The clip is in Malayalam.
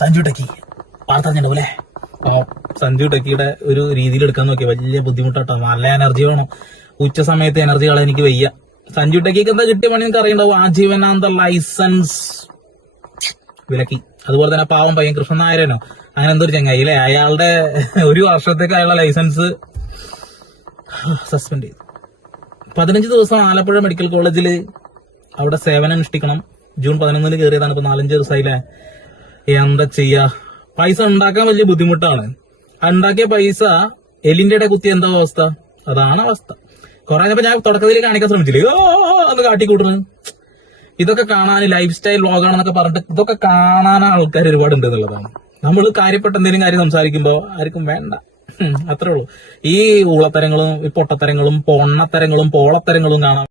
സഞ്ജു ടെക്കി വാർത്തറിഞ്ഞിട്ടുണ്ടാവൂലേ? സഞ്ജു ടെക്കിയുടെ ഒരു രീതിയിൽ എടുക്കാൻ നോക്കിയ വലിയ ബുദ്ധിമുട്ടാട്ടോ. നല്ല എനർജി വേണം. ഉച്ച സമയത്ത് എനർജി കളയാൻ എനിക്ക് വയ്യ. സഞ്ജു ടെക്കിക്ക് എന്താ കിട്ടിയ പണി നിങ്ങൾക്ക് അറിയണ്ടാവും. ആജീവനാന്ത ലൈസൻസ് വിലക്കി. അതുപോലെ തന്നെ പാവം പയ്യൻ കൃഷ്ണൻ നായരനോ അങ്ങനെ എന്തൊരു ചങ്ങായി അല്ലേ, അയാളുടെ 1 വർഷത്തേക്ക് അയാളുടെ ലൈസൻസ് സസ്പെൻഡ് ചെയ്തു. 15 ദിവസം ആലപ്പുഴ മെഡിക്കൽ കോളേജിൽ അവിടെ സേവനം അനുഷ്ഠിക്കണം. ജൂൺ 11 കയറിയതാണ്. ഇപ്പൊ 4-5 ദിവസമായില്ലേ. എന്താ ചെയ്യാ, പൈസ ഉണ്ടാക്കാൻ വലിയ ബുദ്ധിമുട്ടാണ്. ഉണ്ടാക്കിയ പൈസ എലിന്റെ ഇടയിൽ കുത്തിയ എന്താ അവസ്ഥ? അതാണ് അവസ്ഥ. കുറെ കഴിഞ്ഞപ്പോ ഞാൻ തുടക്കത്തിൽ കാണിക്കാൻ ശ്രമിച്ചില്ലേ, ഒന്ന് കാട്ടിക്കൂട്ടുന്നത്. ഇതൊക്കെ കാണാൻ ലൈഫ് സ്റ്റൈൽ വ്ളോഗാണെന്നൊക്കെ പറഞ്ഞിട്ട് ഇതൊക്കെ കാണാൻ ആൾക്കാർ ഒരുപാടുണ്ട് എന്നുള്ളതാണ്. നമ്മൾ കാര്യപ്പെട്ട എന്തെങ്കിലും കാര്യം സംസാരിക്കുമ്പോ ആർക്കും വേണ്ട, അത്രേ ഉള്ളൂ. ഈ ഊളത്തരങ്ങളും ഈ പൊട്ടത്തരങ്ങളും പൊണ്ണത്തരങ്ങളും പോളത്തരങ്ങളും കാണാം.